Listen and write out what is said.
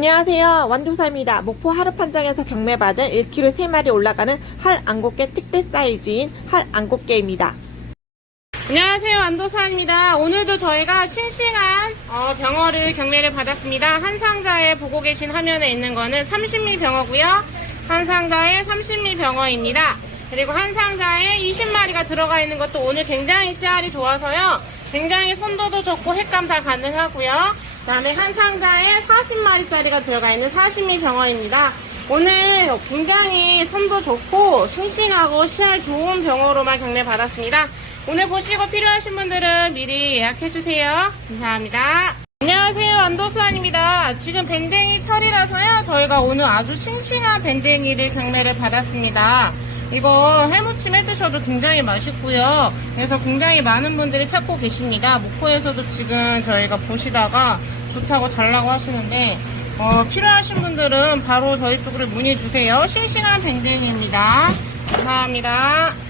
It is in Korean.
안녕하세요. 완두사입니다. 목포 하루판장에서 경매받은 1kg 3마리 올라가는 할 안곱게 특대 사이즈인 할 안곱게입니다. 안녕하세요 안도사입니다. 오늘도 저희가 싱싱한 어, 병어를 경매를 받았습니다. 한 상자에 보고 계신 화면에 있는 거는 30미 병어고요. 한 상자에 30미 병어입니다. 그리고 한 상자에 20마리가 들어가 있는 것도 오늘 굉장히 씨알이 좋아서요. 굉장히 선도도 좋고 횟감 다 가능하고요. 그다음에 한 상자에 40마리짜리가 들어가 있는 40미 병어입니다. 오늘 굉장히 선도 좋고 싱싱하고 씨알 좋은 병어로만 경매 받았습니다. 오늘 보시고 필요하신 분들은 미리 예약해주세요. 감사합니다. 안녕하세요. 안도수아입니다. 지금 밴댕이 철이라서요. 저희가 오늘 아주 싱싱한 밴댕이를 경매를 받았습니다. 이거 해무침 해 드셔도 굉장히 맛있고요. 그래서 굉장히 많은 분들이 찾고 계십니다. 목포에서도 지금 저희가 보시다가 좋다고 달라고 하시는데 어, 필요하신 분들은 바로 저희 쪽으로 문의 주세요. 싱싱한 밴댕이입니다. 감사합니다.